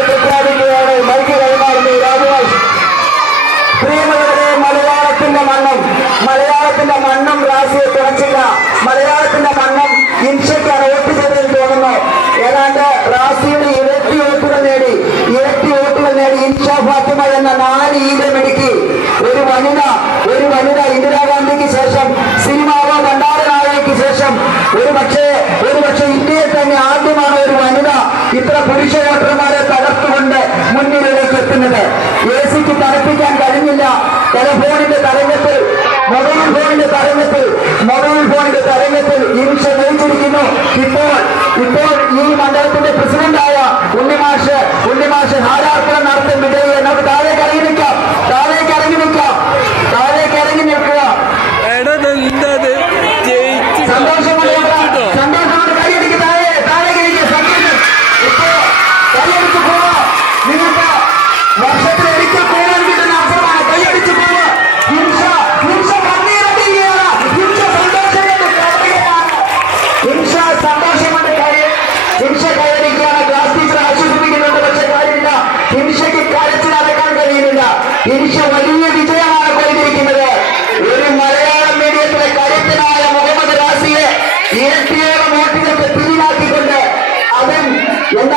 പ്രഖ്യാപിക്കുകയാണ് മൈക്ക് കൈമാറുന്നു രാജവാഷ് പ്രിയമുള്ളവരെ മലയാളത്തിന്റെ മണ്ണും മലയാളത്തിന്റെ മണ്ണും രാശിയെ തുറച്ചില്ല മലയാളത്തിന്റെ മണ്ണും ഇൻഷയ്ക്കാണ് വോട്ട് ചെയ്തതെന്ന് തോന്നുന്നു. ഏതാണ്ട് റാസിയുടെ ഇത്ര പുരുഷ വോട്ടർമാരെ തകർത്തുകൊണ്ട് മുന്നിലേക്ക് എത്തുന്നത് എ സിക്ക് തണുപ്പിക്കാൻ കഴിഞ്ഞില്ല. ടെലഫോണിന്റെ തരംഗത്തിൽ മൊബൈൽ ഫോണിന്റെ തരംഗത്തിൽ മൊബൈൽ ഫോണിന്റെ തരംഗത്തിൽ ഇൻഷ നയിച്ചിരിക്കുന്നു ഇപ്പോൾ ഇപ്പോൾ ഈ മണ്ഡലത്തിന്റെ என்ன